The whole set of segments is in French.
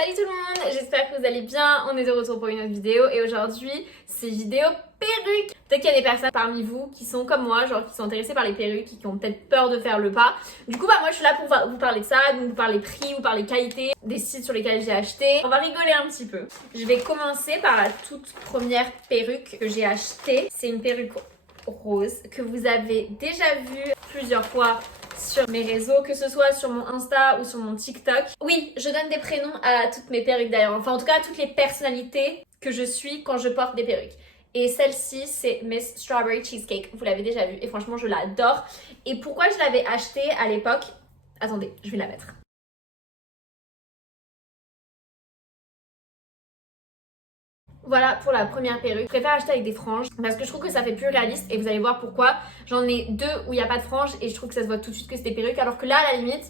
Salut tout le monde, j'espère que vous allez bien, on est de retour pour une autre vidéo et aujourd'hui c'est vidéo perruque. Peut-être qu'il y a des personnes parmi vous qui sont comme moi, genre qui sont intéressées par les perruques et qui ont peut-être peur de faire le pas. Du coup moi je suis là pour vous parler de ça, donc vous parler prix, vous parler qualité, des sites sur lesquels j'ai acheté. On va rigoler un petit peu. Je vais commencer par la toute première perruque que j'ai achetée. C'est une perruque rose que vous avez déjà vue plusieurs fois sur mes réseaux, que ce soit sur mon Insta ou sur mon TikTok. Oui, je donne des prénoms à toutes mes perruques d'ailleurs, enfin en tout cas à toutes les personnalités que je suis quand je porte des perruques. Et celle-ci, c'est Miss Strawberry Cheesecake, vous l'avez déjà vue et franchement je l'adore. Et pourquoi je l'avais achetée à l'époque? Attendez, je vais la mettre. Voilà pour la première perruque. Je préfère acheter avec des franges parce que je trouve que ça fait plus réaliste et vous allez voir pourquoi. J'en ai deux où il n'y a pas de franges et je trouve que ça se voit tout de suite que c'est des perruques, alors que là à la limite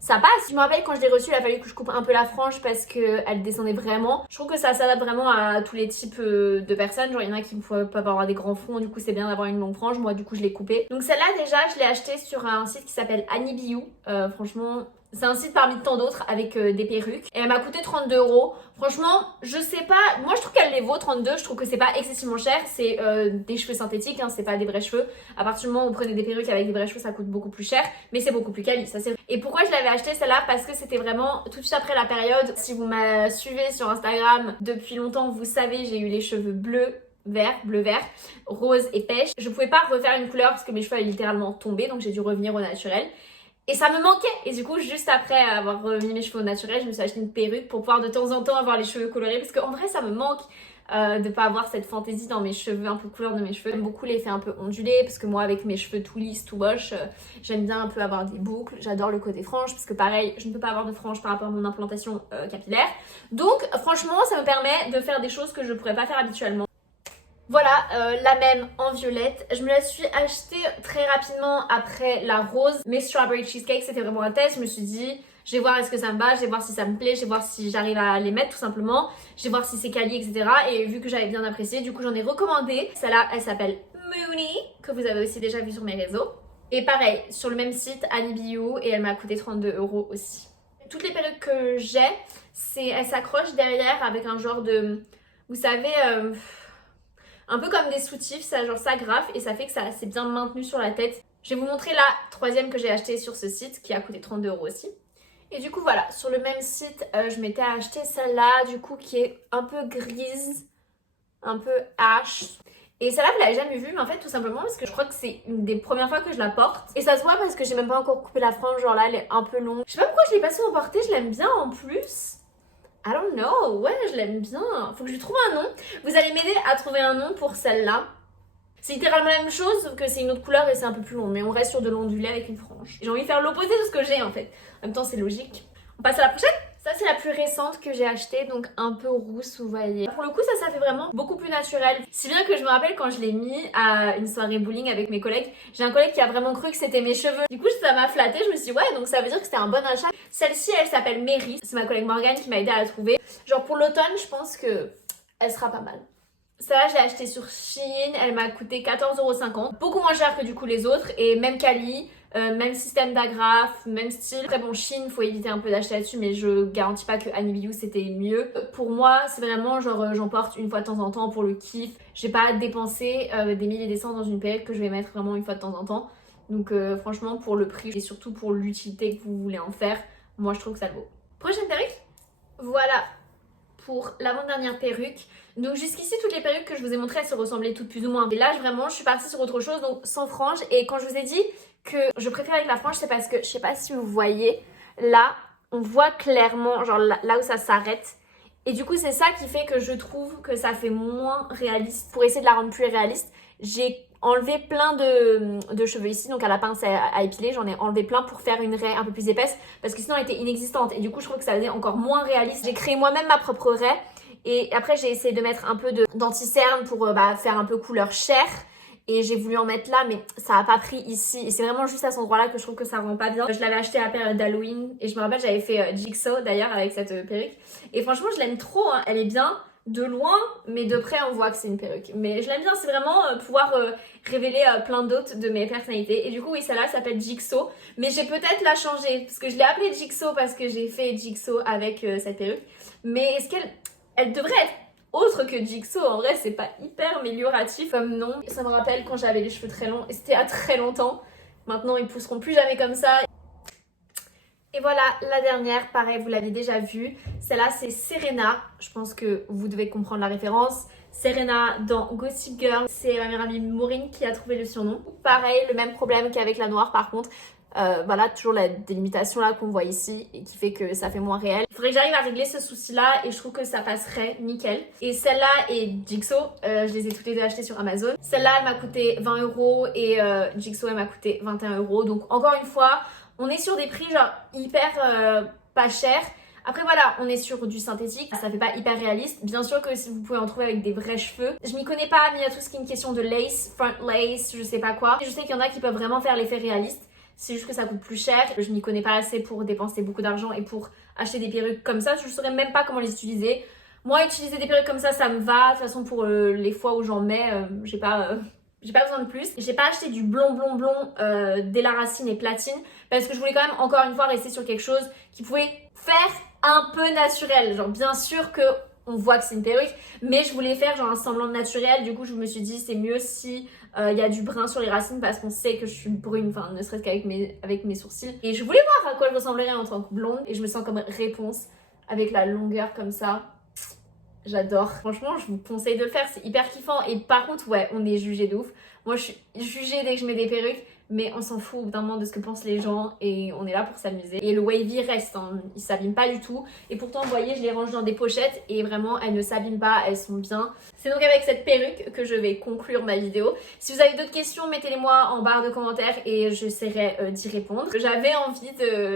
ça passe. Je me rappelle quand je l'ai reçue, il a fallu que je coupe un peu la frange parce qu'elle descendait vraiment. Je trouve que ça s'adapte vraiment à tous les types de personnes. Genre il y en a qui peuvent avoir des grands fronts, du coup c'est bien d'avoir une longue frange. Moi du coup je l'ai coupée. Donc celle-là déjà je l'ai achetée sur un site qui s'appelle Anibiu. Franchement c'est un site parmi tant d'autres avec des perruques. Et elle m'a coûté 32€. Franchement, je sais pas. Moi, je trouve qu'elle les vaut 32. Je trouve que c'est pas excessivement cher. C'est des cheveux synthétiques, hein, c'est pas des vrais cheveux. À partir du moment où vous prenez des perruques avec des vrais cheveux, ça coûte beaucoup plus cher. Mais c'est beaucoup plus quali, ça c'est vrai. Et pourquoi je l'avais acheté celle-là? Parce que c'était vraiment tout de suite après la période. Si vous me suivez sur Instagram depuis longtemps, vous savez, j'ai eu les cheveux bleus. Bleu vert, rose et pêche. Je pouvais pas refaire une couleur parce que mes cheveux avaient littéralement tombé, donc j'ai dû revenir au naturel. Et ça me manquait. Et du coup, juste après avoir remis mes cheveux au naturel, je me suis acheté une perruque pour pouvoir de temps en temps avoir les cheveux colorés. Parce qu'en vrai, ça me manque de pas avoir cette fantaisie dans mes cheveux, un peu couleur de mes cheveux. J'aime beaucoup l'effet un peu ondulé parce que moi, avec mes cheveux tout lisses, tout moches, j'aime bien un peu avoir des boucles. J'adore le côté frange parce que pareil, je ne peux pas avoir de frange par rapport à mon implantation capillaire. Donc, franchement, ça me permet de faire des choses que je pourrais pas faire habituellement. Voilà, la même en violette. Je me la suis achetée très rapidement après la rose. Miss Strawberry Cheesecake, c'était vraiment un test. Je me suis dit, je vais voir est-ce que ça me va, je vais voir si ça me plaît, je vais voir si j'arrive à les mettre tout simplement. Je vais voir si c'est quali, etc. Et vu que j'avais bien apprécié, du coup j'en ai recommandé. Celle-là, elle s'appelle Mooney, que vous avez aussi déjà vu sur mes réseaux. Et pareil, sur le même site, Anibiu, et elle m'a coûté 32€ aussi. Toutes les perruques que j'ai, elles s'accrochent derrière avec un genre de... Vous savez... un peu comme des soutifs, ça genre ça graffe et ça fait que ça s'est bien maintenu sur la tête. Je vais vous montrer la troisième que j'ai achetée sur ce site qui a coûté 32€ aussi. Et du coup voilà, sur le même site, je m'étais acheté celle-là du coup qui est un peu grise, un peu ash. Et celle-là vous l'avez jamais vue, mais en fait tout simplement parce que je crois que c'est une des premières fois que je la porte. Et ça se voit parce que j'ai même pas encore coupé la frange, genre là elle est un peu longue. Je sais pas pourquoi je l'ai pas souvent portée, je l'aime bien en plus. I don't know, ouais, je l'aime bien. Faut que je lui trouve un nom. Vous allez m'aider à trouver un nom pour celle-là. C'est littéralement la même chose, sauf que c'est une autre couleur et c'est un peu plus long. Mais on reste sur de l'ondulé avec une frange. J'ai envie de faire l'opposé de ce que j'ai en fait. En même temps, c'est logique. On passe à la prochaine. Ça, c'est la plus récente que j'ai achetée, donc un peu rousse, vous voyez. Pour le coup, ça fait vraiment beaucoup plus naturel. Si bien que je me rappelle quand je l'ai mis à une soirée bowling avec mes collègues, j'ai un collègue qui a vraiment cru que c'était mes cheveux. Du coup, ça m'a flatté, je me suis dit, ouais, donc ça veut dire que c'était un bon achat. Celle-ci, elle s'appelle Mary. C'est ma collègue Morgane qui m'a aidé à la trouver. Genre pour l'automne, je pense que elle sera pas mal. Celle-là, je l'ai achetée sur Shein, elle m'a coûté 14,50€. Beaucoup moins cher que du coup les autres et même quali. Même système d'agrafe, même style. Après bon, Shein, faut éviter un peu d'acheter là-dessus, mais je garantis pas que Anibiu c'était mieux. Pour moi, c'est vraiment genre j'en porte une fois de temps en temps pour le kiff. J'ai pas dépensé des milliers et des cents dans une perruque que je vais mettre vraiment une fois de temps en temps. Donc franchement, pour le prix et surtout pour l'utilité que vous voulez en faire, moi je trouve que ça le vaut. Prochaine perruque. Voilà pour l'avant-dernière perruque. Donc jusqu'ici, toutes les perruques que je vous ai montrées, elles se ressemblaient toutes plus ou moins. Et là, vraiment, je suis partie sur autre chose, donc sans frange. Et quand je vous ai dit que je préfère avec la frange, c'est parce que, je sais pas si vous voyez, là, on voit clairement, genre là où ça s'arrête. Et du coup, c'est ça qui fait que je trouve que ça fait moins réaliste. Pour essayer de la rendre plus réaliste, j'ai enlevé plein de cheveux ici, donc à la pince à épiler, j'en ai enlevé plein pour faire une raie un peu plus épaisse parce que sinon elle était inexistante et du coup je trouve que ça faisait encore moins réaliste. J'ai créé moi-même ma propre raie et après j'ai essayé de mettre un peu d'anti-cerne pour faire un peu couleur chair et j'ai voulu en mettre là mais ça a pas pris ici et c'est vraiment juste à cet endroit là que je trouve que ça rend pas bien. Je l'avais acheté à la période d'Halloween et je me rappelle j'avais fait Jigsaw d'ailleurs avec cette perruque et franchement je l'aime trop, hein. Elle est bien. de loin, mais de près on voit que c'est une perruque. Mais je l'aime bien, c'est vraiment pouvoir révéler plein d'autres de mes personnalités. Et du coup oui, celle-là s'appelle Jigsaw, mais j'ai peut-être la changer parce que je l'ai appelée Jigsaw parce que j'ai fait Jigsaw avec cette perruque. Mais est-ce qu'elle devrait être autre que Jigsaw? En vrai c'est pas hyper amélioratif comme nom. Ça me rappelle quand j'avais les cheveux très longs et c'était à très longtemps. Maintenant ils pousseront plus jamais comme ça. Et voilà, la dernière, pareil, vous l'avez déjà vue. Celle-là, c'est Serena. Je pense que vous devez comprendre la référence. Serena dans Gossip Girl. C'est ma meilleure amie Maureen qui a trouvé le surnom. Pareil, le même problème qu'avec la noire par contre. Voilà, toujours la délimitation là qu'on voit ici et qui fait que ça fait moins réel. Il faudrait que j'arrive à régler ce souci là et je trouve que ça passerait nickel. Et celle-là et Jigsaw, je les ai toutes les deux achetées sur Amazon. Celle-là, elle m'a coûté 20 € et Jigsaw, elle m'a coûté 21 €. Donc encore une fois, on est sur des prix genre hyper pas chers. Après voilà, on est sur du synthétique, ça fait pas hyper réaliste. Bien sûr que si vous pouvez en trouver avec des vrais cheveux. Je m'y connais pas, mais il y a tout ce qui est une question de lace, front lace, je sais pas quoi. Et je sais qu'il y en a qui peuvent vraiment faire l'effet réaliste. C'est juste que ça coûte plus cher. Je m'y connais pas assez pour dépenser beaucoup d'argent et pour acheter des perruques comme ça. Je saurais même pas comment les utiliser. Moi, utiliser des perruques comme ça me va. De toute façon, pour les fois où j'en mets, j'ai pas besoin de plus. J'ai pas acheté du blond dès la racine et platine parce que je voulais quand même encore une fois rester sur quelque chose qui pouvait faire un peu naturel. Genre bien sûr que on voit que c'est une perruque, mais je voulais faire genre un semblant de naturel. Du coup, je me suis dit c'est mieux si il y a du brun sur les racines parce qu'on sait que je suis brune, enfin ne serait-ce qu'avec mes sourcils. Et je voulais voir à quoi je ressemblerais en tant que blonde et je me sens comme réponse avec la longueur comme ça. J'adore. Franchement, je vous conseille de le faire, c'est hyper kiffant. Et par contre, ouais, on est jugé de ouf. Moi, je suis jugée dès que je mets des perruques, mais on s'en fout au bout d'un moment de ce que pensent les gens et on est là pour s'amuser. Et le wavy reste, hein, il s'abîme pas du tout. Et pourtant, vous voyez, je les range dans des pochettes et vraiment, elles ne s'abîment pas, elles sont bien. C'est donc avec cette perruque que je vais conclure ma vidéo. Si vous avez d'autres questions, mettez-les moi en barre de commentaires et j'essaierai d'y répondre. J'avais envie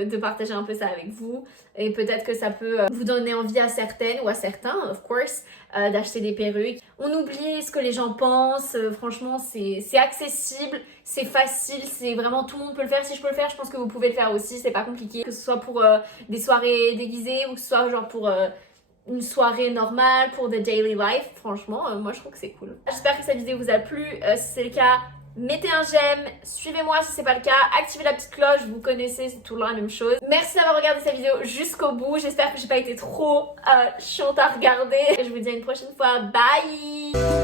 de partager un peu ça avec vous. Et peut-être que ça peut vous donner envie à certaines ou à certains, of course, d'acheter des perruques. On oublie ce que les gens pensent. Franchement, c'est accessible, c'est facile, c'est vraiment tout le monde peut le faire. Si je peux le faire, je pense que vous pouvez le faire aussi. C'est pas compliqué. Que ce soit pour des soirées déguisées ou que ce soit genre pour une soirée normale, pour the daily life. Franchement, moi je trouve que c'est cool. J'espère que cette vidéo vous a plu. Si c'est le cas, mettez un j'aime, suivez-moi si c'est pas le cas, activez la petite cloche, vous connaissez, c'est toujours la même chose. Merci d'avoir regardé cette vidéo jusqu'au bout, j'espère que j'ai pas été trop chiante à regarder. Et je vous dis à une prochaine fois, bye.